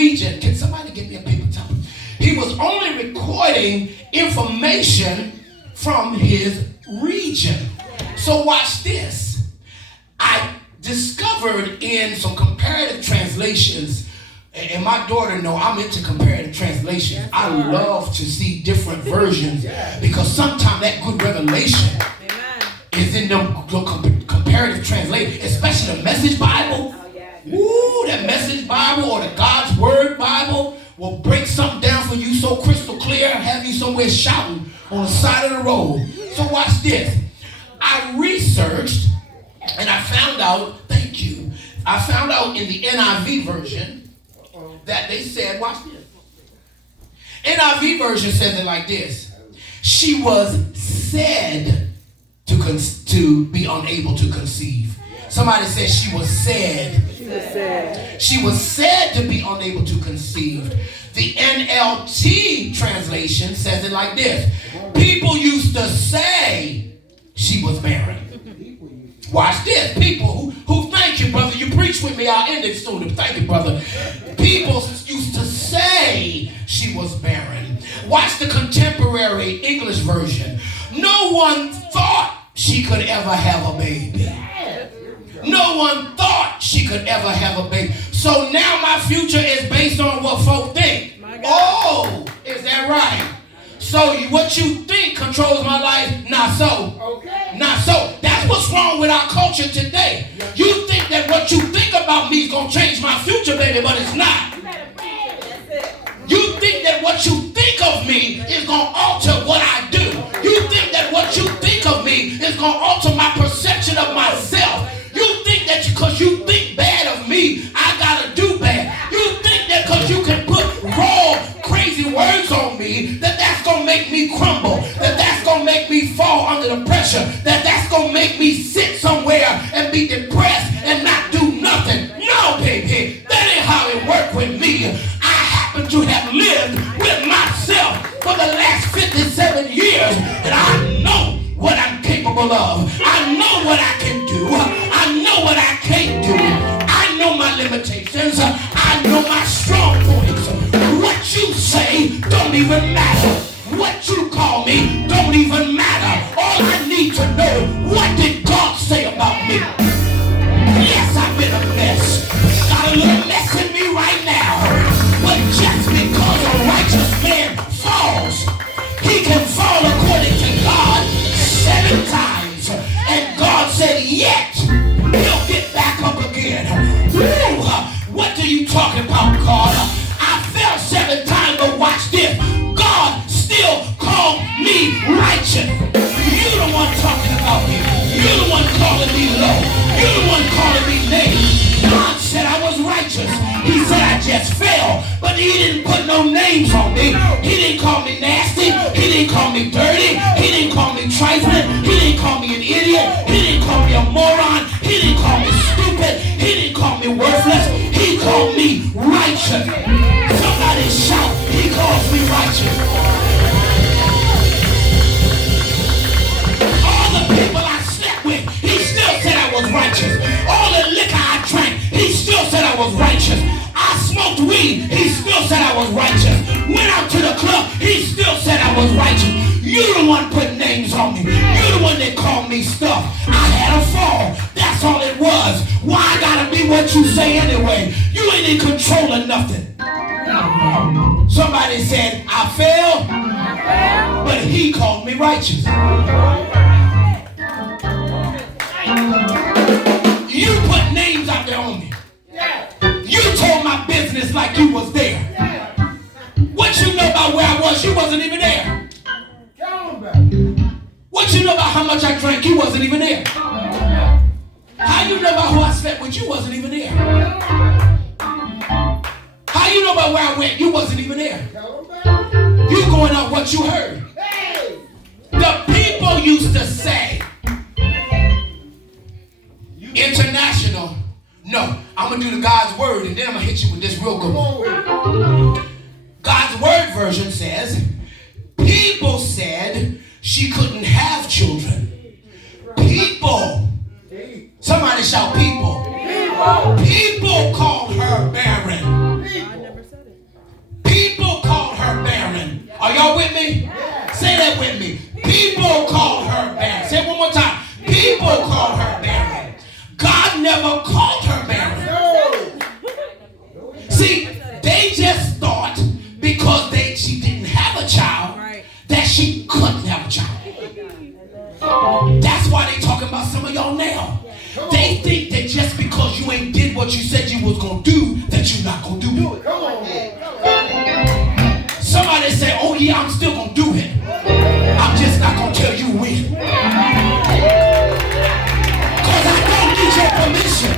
region. Can somebody get me a paper towel? He was only recording information from his region. So watch this. I discovered in some comparative translations, and my daughter know I'm into comparative translations. I love to see different versions because sometimes that good revelation is in the comparative translation, especially the Message Bible. Ooh, that Message Bible or the God's Word Bible will break something down for you so crystal clear, have you somewhere shouting on the side of the road. So watch this. I researched and I found out, thank you, I found out in the NIV version that they said, watch this. NIV version says it like this. She was said to be unable to conceive. Somebody said she was said. She was said to be unable to conceive. The NLT translation says it like this. People used to say she was barren. Watch this. People who thank you, brother. You preach with me. I'll end it soon. Thank you, brother. People used to say she was barren. Watch the contemporary English version. No one thought she could ever have a baby. No one thought she could ever have a baby. So now my future is based on what folk think. Oh, is that right? So what you think controls my life? Not so. Not so. That's what's wrong with our culture today. You think that what you think about me is going to change my future, baby, but it's not. You think that what you think of me is going to alter what I do. You think that what you think of me is going to alter my perception of myself. You think that because you think bad of me, I got to do bad. You think that because you can put raw, crazy words on me, that's going to make me crumble, that's going to make me fall under the pressure, that's going to make me sit somewhere and be depressed and not do nothing. No, baby, that ain't how it worked with me. I happen to have lived with myself for the last 57 years, and I know what I'm capable of. I know what I can do. I know what I can't do. I know my limitations. I know my strong points. What you say don't even matter. What you call me don't even matter. All I need to know, what did God say about me? Yes, I've been a mess. Got a little mess in me right now. But just because a righteous man falls, he can fall according to God 7 times. And God said, yet he'll get back up again. Woo! What are you talking about, God? I fell 7 times, but watch this. God still called me righteous. You the one talking about me. You the one calling me low. You the one calling me names. God said I was righteous. He said I just fell, but he didn't put no names on me. He didn't call me nasty. He didn't call me dirty. He didn't call me trifling. He didn't call me an idiot. He didn't call me a moron. He didn't call me stupid. He didn't call me worthless. He called me righteous. Somebody shout, he calls me righteous. All the people I slept with, he still said I was righteous. All the liquor I drank, he still said I was righteous. I smoked weed, he still said I was righteous. Went out to the club, he still said I was righteous. You the one put names on me. You the one that called me stuff. I had a fall. That's all it was. Why I gotta be what you say anyway? You ain't in control of nothing. Somebody said, I fell, but he called me righteous. You put names out there on me. You told my business like you was there. What you know about where I was? You wasn't even there. What you know about how much I drank? You wasn't even there. How you know about who I slept with? You wasn't even there. How you know about where I went? You wasn't even there. You going off what you heard. The people used to say, international. No, I'm going to do the God's word and then I'm going to hit you with this real good one. God's word version says, people said she couldn't have children. People. Somebody shout people. People called her barren. me? Say that with me. People called her barren. Say it one more time. People called her barren. God never called her barren. See, they just thought because she didn't have a child that she couldn't have a child. That's why they talking about some of y'all now. They think that just because you ain't did what you said you was going to do, that you're not going to do it. Somebody say, oh yeah, I'm still going to do it. I'm just not going to tell you when. Because I don't need your permission.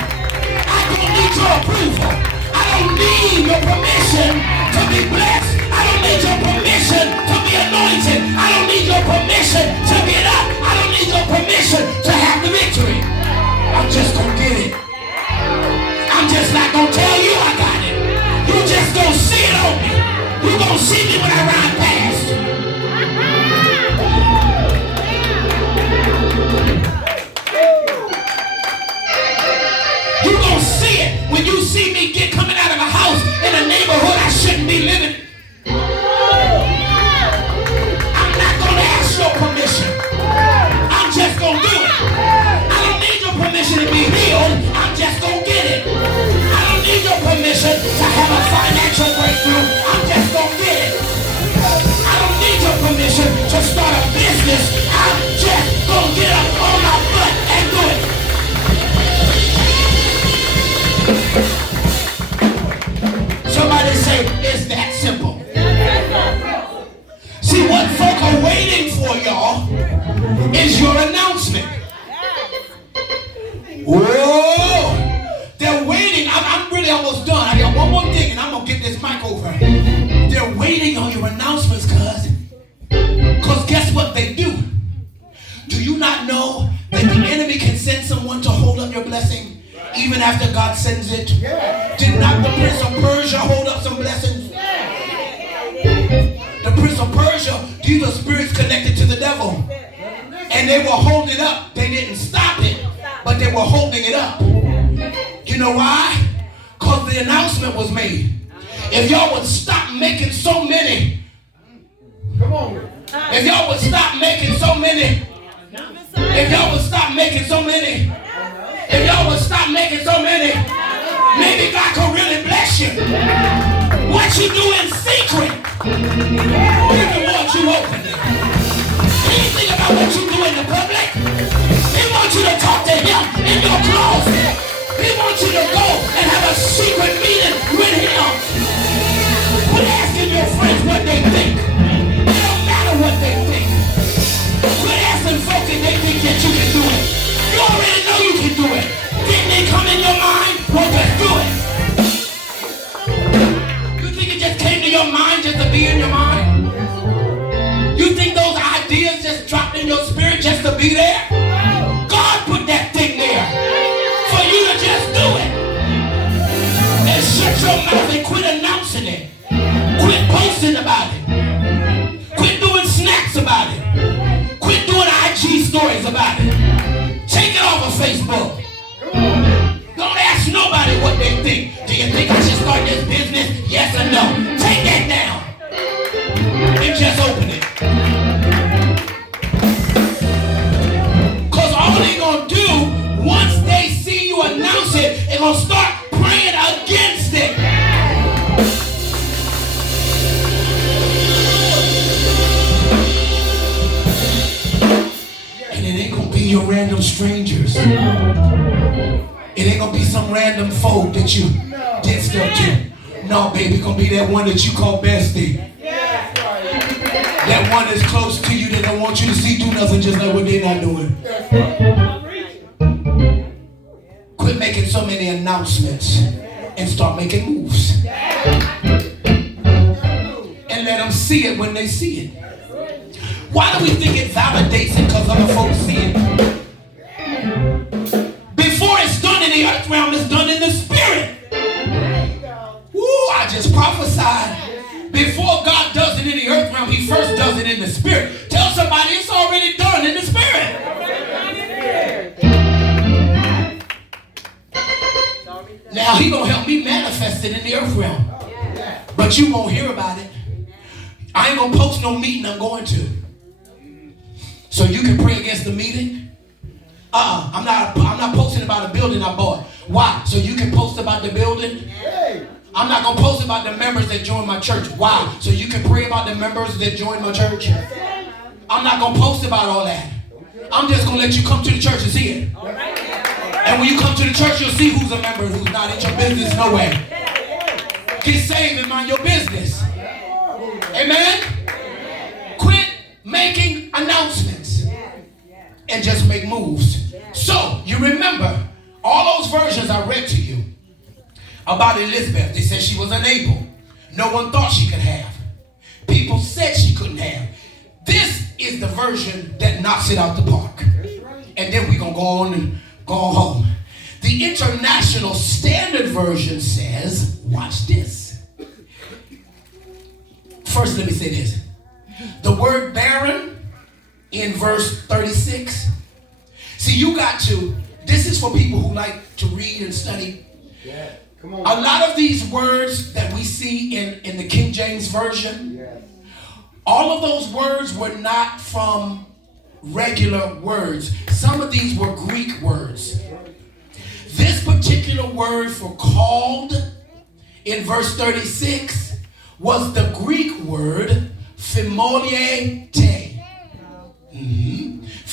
I don't need your approval. I don't need your permission to be blessed. I don't need your permission to be anointed. I don't need your permission to get up. I don't need your permission to have the victory. I'm just gonna get it. I'm just not gonna tell you I got it. You just gonna see it on me. You gonna see me when I ride past. You gonna see it when you see me get coming out of a house in a neighborhood I shouldn't be living. I'm not gonna ask your permission. I'm just gonna do it. Permission to be healed, I'm just gonna get it. I don't need your permission to have a financial breakthrough. I'm just gonna get it. I don't need your permission to start a business. I'm just gonna get up on my butt and do it. Somebody say, it's that simple. See, what folk are waiting for, y'all, is your announcement. Whoa! They're waiting. I'm really almost done. I got one more thing and I'm going to get this mic over. They're waiting on your announcements, cuz guess what they do? Do you not know that the enemy can send someone to hold up your blessing even after God sends it? Did not the Prince of Persia hold up some blessings? The Prince of Persia, these are spirits connected to the devil. And they were holding up. They didn't stop it, but they were holding it up. You know why? Because the announcement was made. If y'all would stop making so many, if y'all would stop making so many, if y'all would stop making so many, if y'all would stop making so many, maybe God could really bless you. What you do in secret, He can want you openly. Anything about what you do in the public, He wants you to talk to Him in your closet. He wants you to go and have a secret meeting with Him. Quit asking your friends what they think. It don't matter what they think. Quit asking folk if they think that you can do it. You already know you can do it. Didn't they come in your mind? Well, just do it. You think it just came to your mind just to be in your mind? You think those ideas just dropped in your spirit just to be there? God put that thing there for you to just do it. And shut your mouth and quit announcing it. Quit posting about it. Quit doing snacks about it. Quit doing IG stories about it. Take it off of Facebook. Don't ask nobody what they think. Do you think I should start this business? Yes or no? Take that down. And just open it. Because all they're going to do, once they see you announce it, they're going to start praying against it. And it ain't going to be your random strangers. It ain't going to be some random folk that you did stuff to. No, baby, it's going to be that one that you call bestie. That one that's close to you that don't want you to see do nothing just like what they're not doing. Quit making so many announcements and start making moves. And let them see it when they see it. Why do we think it validates it because other folks see it? Before it's done in the earth realm, it's done in the spirit. Woo, I just prophesied. Before God does it in the earth realm, He first does it in the spirit. Tell somebody it's already done in the spirit. Now He gonna help me manifest it in the earth realm. But you won't hear about it. I ain't gonna post no meeting I'm going to. So you can pray against the meeting? I'm not posting about a building I bought. Why? So you can post about the building? I'm not gonna post about the members that join my church. Why? So you can pray about the members that join my church? I'm not gonna post about all that. I'm just gonna let you come to the church and see it. And when you come to the church, you'll see who's a member and who's not. It's your business, no way. Get saved and mind your business. Amen? Quit making announcements and just make moves. So, you remember all those versions I read to you about Elizabeth. They said she was unable. No one thought she could have. People said she couldn't have. This is the version that knocks it out the park. And then we're going to go on and go home. The International Standard Version says, watch this. First, let me say this. The word barren in verse 36. See, you got to, this is for people who like to read and study. Yeah, come on. A lot of these words that we see in the King James Version, all of those words were not from regular words. Some of these were Greek words. This particular word for called in verse 36 was the Greek word phimoleite.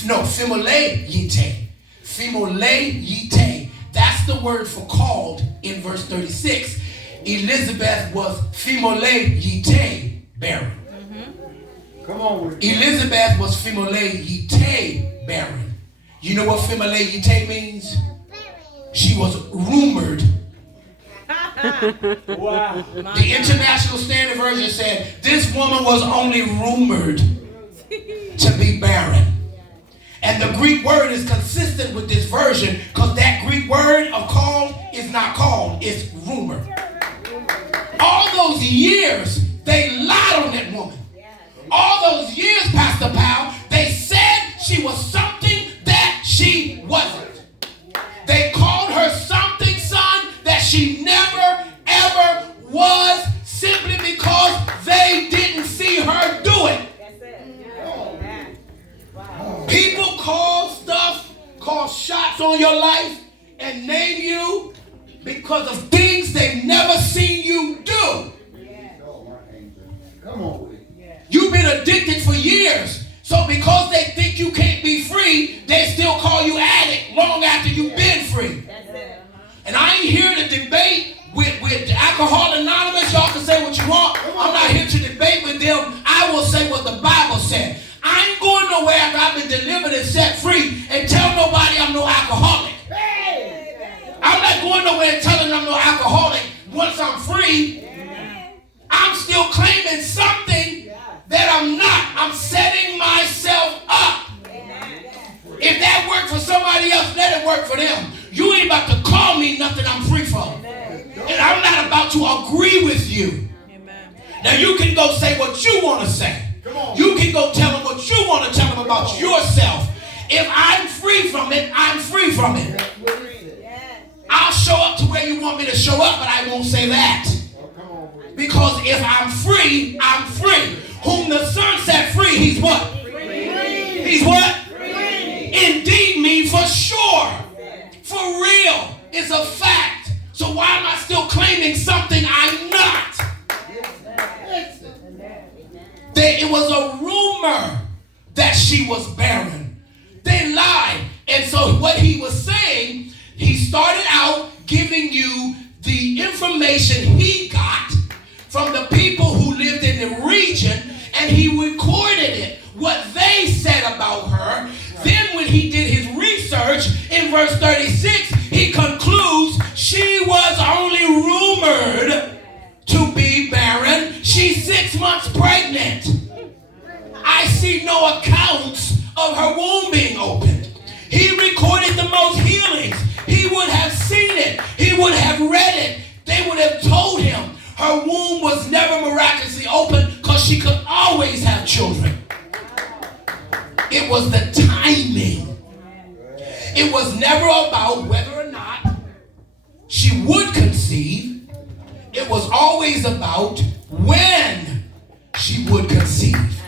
No, phimoleite. Phimoleite. That's the word for called in verse 36. Elizabeth was phimoleite barren. Come on. Elizabeth was phimoleite barren. You know what phimoleite means? She was rumored. Wow. The International Standard Version said this woman was only rumored to be barren. And the Greek word is consistent with this version because that Greek word of called is not called, it's rumor. All those years, they lied on that woman. All those years, Pastor Powell, they said she was something that she wasn't. They called her something, son, that she never, ever was, simply because they didn't see her do it. People call shots on your life and name you because of things they've never seen you do. Come on. You've been addicted for years. So because they think you can't be free, they still call you addict long after you've been free. And I ain't here to debate with Alcohol Anonymous. Y'all can say what you want. I'm not here to debate with them. I will say what the Bible said. I ain't going nowhere after I've been delivered and set free and tell nobody I'm no alcoholic. I'm not going nowhere and telling them I'm no alcoholic. Once I'm free, I'm still claiming something that I'm not. I'm setting myself up. If that worked for somebody else, let it work for them. You ain't about to call me nothing I'm free from. And I'm not about to agree with you. Now you can go say what you want to say. You can go tell them what you want to tell them about yourself. If I'm free from it, I'm free from it. I'll show up to where you want me to show up, but I won't say that. Because if I'm free, I'm free. Whom the Son set free, he's what? Free. He's what? Free. Indeed means for sure. For real. It's a fact. So why am I still claiming something I'm not? It was a rumor that she was barren. They lied. And so what he was saying, he started out giving you the information he got from the people who lived in the region, and he recorded it, what they said about her. Then when he did his research in verse 36, he concludes she was only rumored to be barren. She's 6 months pregnant. I see no accounts of her womb being opened. He recorded the most healings. He would have seen it. He would have read it. They would have told him her womb was never miraculously opened because she could always have children. It was the timing. It was never about whether or not she would conceive. It was always about when she would conceive.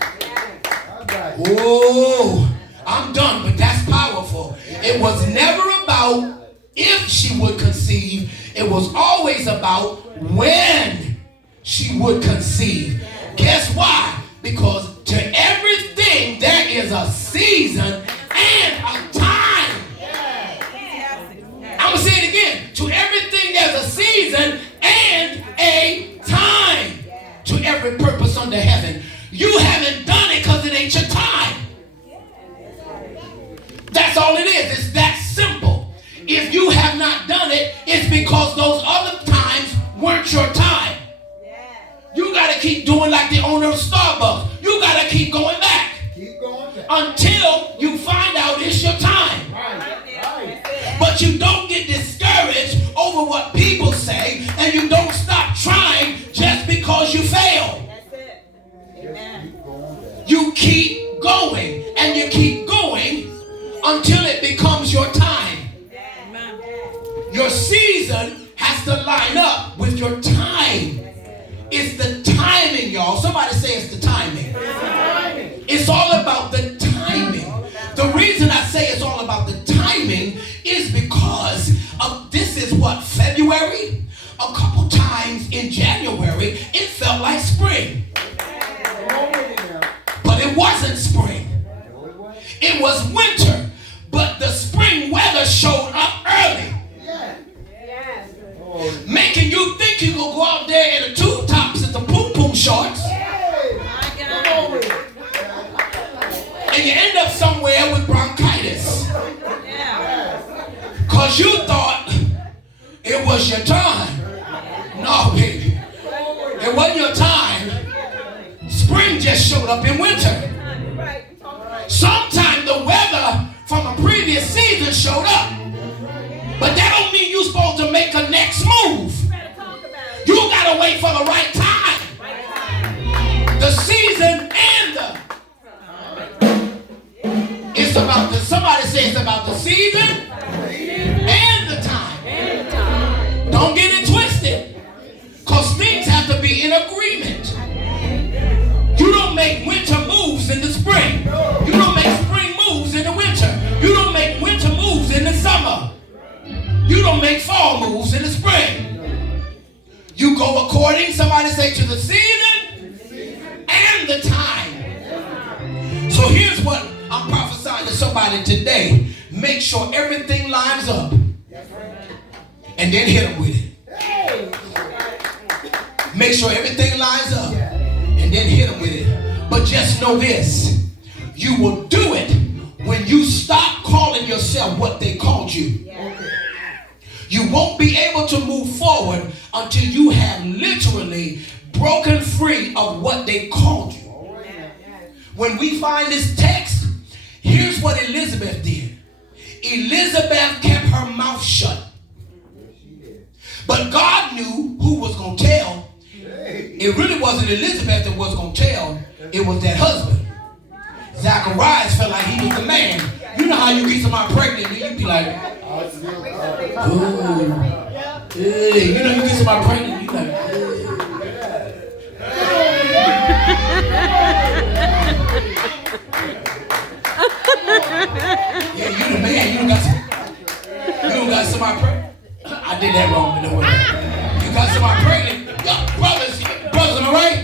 Oh, I'm done, but that's powerful. It was never about if she would conceive. It was always about when she would conceive. Guess why? Because to everything there is a season and a time. I'm going to say it again. To everything there's a season and a time. To every purpose under heaven. You haven't done it because it ain't your time. That's all it is. It's that simple. If you have not done it, it's because those other times weren't your time. You got to keep doing like the owner of Starbucks. You got to keep going back. Keep going back. Until you find out it's your time. Right. But you don't get discouraged over what people say, and you don't stop trying just because you fail. You keep going, and you keep going until it becomes your time. Your season has to line up with your time. It's the timing, y'all. Somebody say it's the timing. It's all about the timing. The reason I say it's all about the timing is because this is what, February? A couple times in January, it felt like spring. But it wasn't spring. It was winter. But the spring weather showed up early. Making you think you will go out there in the tube tops and the poom poom shorts. And you end up somewhere with bronchitis. Because you thought it was your time. No, baby. It wasn't your time. Spring just showed up in winter. Sometimes the weather from a previous season showed up. But that don't mean you're supposed to make a next move. You gotta wait for the right time. The season and it's about the, somebody say it's about the season and the time. Don't get it twisted. Because things have to be in agreement. You don't make winter moves in the spring. You don't make spring moves in the winter. You don't make winter moves in the summer. You don't make fall moves in the spring. You go according, somebody say, to the season and the time. So here's what I'm prophesying to somebody today. Make sure everything lines up. And then hit them with it. Make sure everything lines up. And then hit them with it. But just know this. You will do it when you stop calling yourself what they called you. You won't be able to move forward until you have literally broken free of what they called you. When we find this text, here's what Elizabeth did. Elizabeth kept her mouth shut. But God knew who was going to tell. It really wasn't Elizabeth that was going to tell. It was that husband. Zacharias felt like he was the man. You know how you get somebody pregnant and you be like, ooh, hey. You know you get somebody pregnant, you like, yeah, you the man. You don't got somebody pregnant. I did that wrong, but no way. You got somebody pregnant. Yo, brothers, am I right?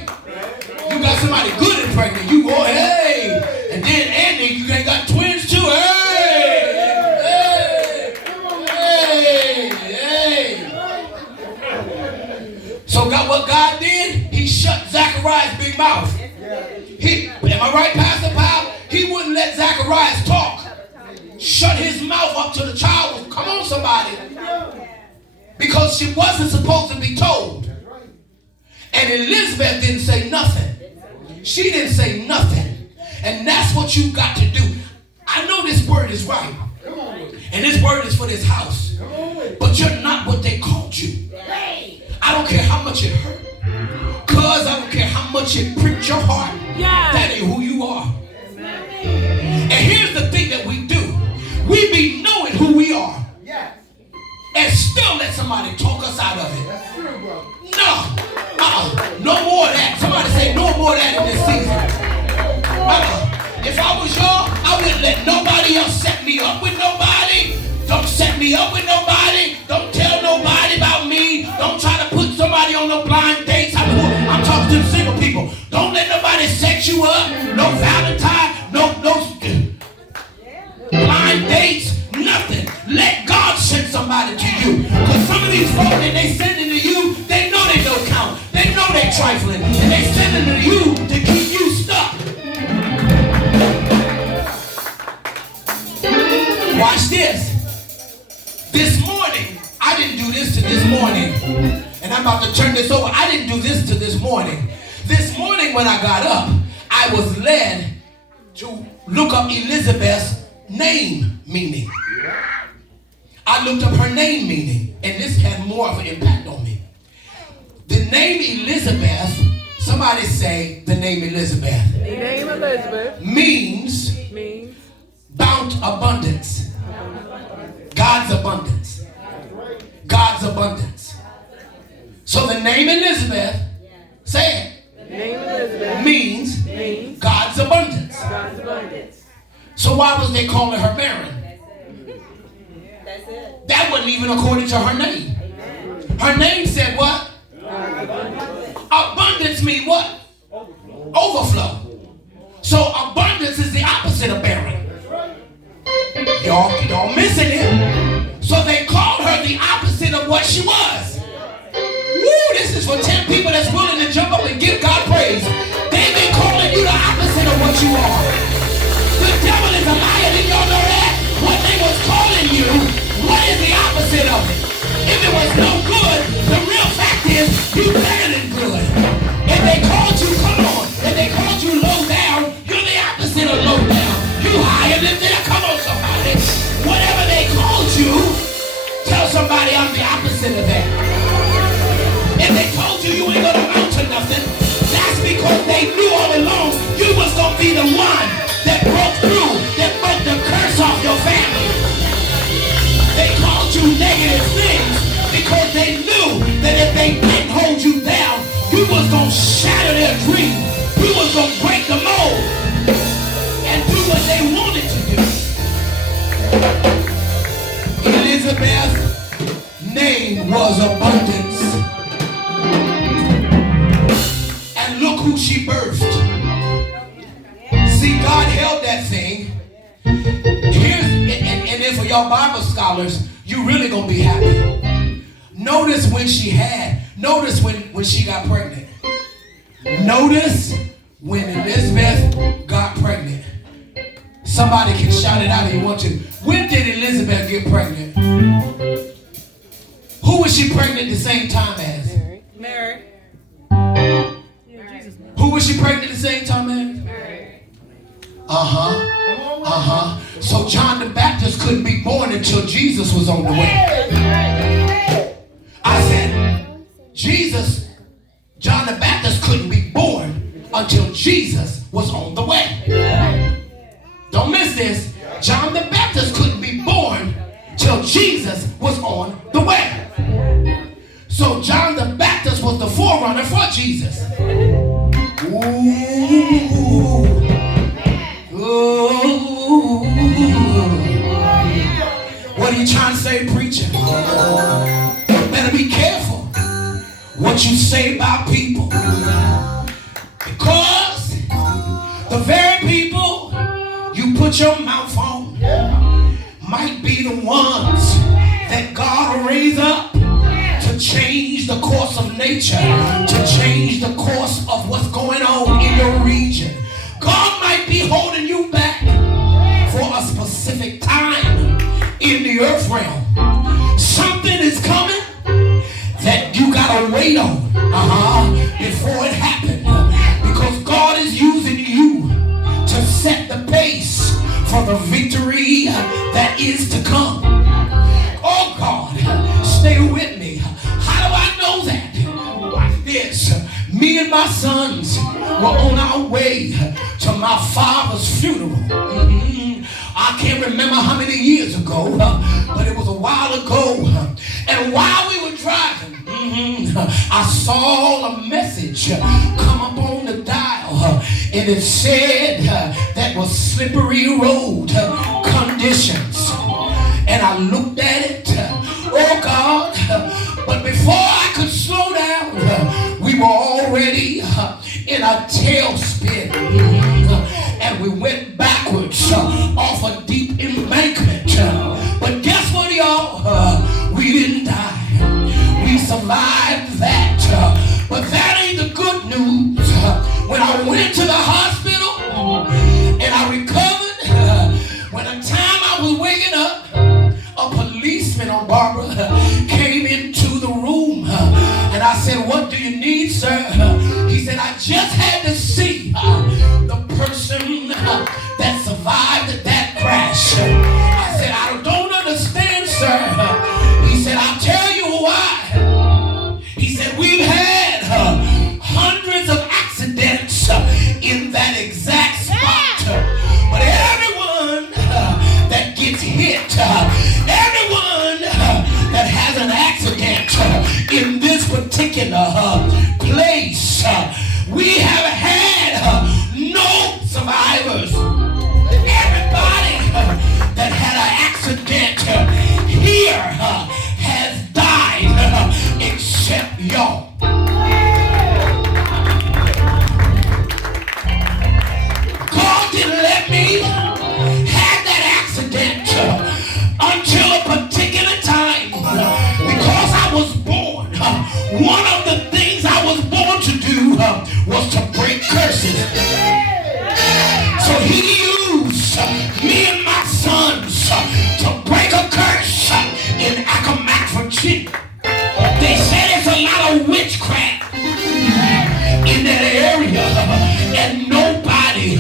You got somebody good and pregnant. You go, hey. And then Andy, you ain't got twins too. Hey. So what God did, he shut Zacharias' big mouth. Am I right, Pastor Powell? He wouldn't let Zacharias talk. Shut his mouth up to the child. Come on, somebody. Because she wasn't supposed to be told. And Elizabeth didn't say nothing. She didn't say nothing. And that's what you got to do. I know this word is right. And this word is for this house. But you're not what they called you. I don't care how much it hurt. Cause I don't care how much it pricked your heart. That ain't who you are. And here's the thing that we do. We be knowing who we are. And still let somebody talk us out of it. No. No more of that. Somebody say no more of that in this season. If I was y'all, I wouldn't let nobody else set me up with nobody. Don't set me up with nobody. Don't tell nobody about me. Don't try to put somebody on no blind dates. I'm talking to the single people. Don't let nobody set you up. No Valentine, no blind dates, nothing. Let God send somebody to you. Because some of these folks that they sending to you, they know they don't count. They know they trifling. And they sending to you to keep you stuck. Watch this. This morning, I didn't do this to this morning. And I'm about to turn this over. I didn't do this to this morning. This morning when I got up, I was led to look up Elizabeth's name meaning. I looked up her name meaning, and this had more of an impact on me. The name Elizabeth, somebody say the name Elizabeth. The name Elizabeth means abundance. God's abundance. God's abundance. So the name Elizabeth, say it. The name Elizabeth means God's abundance. God's abundance. So why was they calling her barren? That's it. That wasn't even according to her name. Her name said what? Abundance means what? Overflow. So abundance is the opposite of barren. Y'all missing it. So they called her the opposite of what she was. Woo, this is for 10 people that's willing to jump up and give God praise. They've been calling you the opposite of what you are. The devil is a liar. Did y'all know that? What they was calling you, what is the opposite of it? If it was no good, the real fact is you better than good. If they called you, come on, if they called you low down, you're the opposite of low down. You higher than there. Come on, somebody. Whatever they called you, tell somebody I'm the opposite of that. If they told you you ain't gonna amount to nothing, that's because they knew all along you was gonna be the one that broke through, that broke the curse off your family. They called you negative things because they knew that if they didn't hold you down, you was gonna shatter their dream. You was gonna break the mold and do what they wanted to do. Elizabeth's name was abundance. And look who she birthed. See, God held that thing. And then for y'all Bible scholars, you really gonna be happy. Notice when she got pregnant. Notice when Elizabeth got pregnant. Somebody can shout it out if you want to. When did Elizabeth get pregnant? Who was she pregnant at the same time as? Mary. Who was she pregnant at the same time as? Mary. So John the Baptist couldn't be born until Jesus was on the way. I said, John the Baptist couldn't be born until Jesus was on the way. Don't miss this. John the Baptist couldn't be born till Jesus was on the way. So John the Baptist was the forerunner for Jesus. What are you trying to say, preacher? Better be careful what you say about people. Because the very people you put your mouth on might be the ones that God will raise up to change the course of nature, to change the course of what's going on in your region. God might be holding you back for a specific time in the earth realm. Something is coming that you gotta wait on before it happens, because God is using you to set the pace for the victory that is to come. Oh God, stay with me. How do I know that? Watch this. Me and my sons were on our way to my father's funeral. I can't remember how many years ago, but it was a while ago. And while we were driving, I saw a message come up on the dial. And it said that was slippery road conditions. And I looked at it, oh God, but before I could slow down, we were already in a tailspin. And we went backwards off a deep embankment. But guess what, y'all? We didn't die. We survived that. But that ain't the good news. When I went to the hospital and I recovered, when the time I was waking up, a policeman on Barbara came into the room. And I said, what do you need, sir? He said, I just had to see the person that survived that crash. I said, I don't understand, sir. He said, I'll tell you why. He said, we've had hundreds of accidents in that exact spot. But everyone that gets hit, everyone that has an accident in this particular place, we have had no survivors. Everybody that had an accident here has died except y'all. God didn't let me have that accident until a particular time because I was born. One of the things I was born to do was to break curses. So he used me and my sons to break a curse in Accomack, Virginia. They said it's a lot of witchcraft in that area, and nobody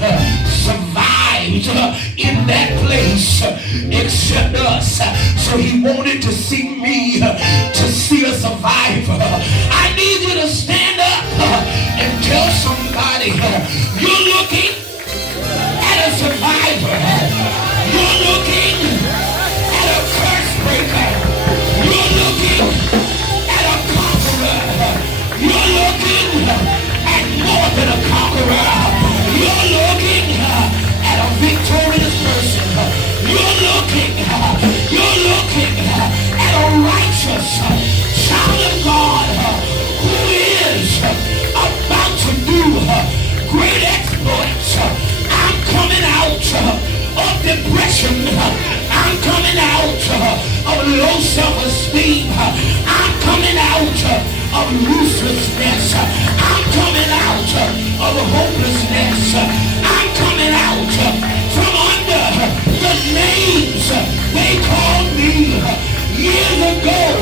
survived in that place except us. So he wanted to see me to see a survivor. I need you to stand up and tell somebody you're looking at a survivor. You're looking at a curse breaker. You're looking at a conqueror. You're looking at more than a conqueror. You're looking at a victorious person. You're looking at a righteous child of God who is about to do great exploits. I'm coming out of depression. I'm coming out of low self-esteem. I'm coming out of uselessness. I'm coming out of hopelessness. I'm coming out from under the names they called me years ago.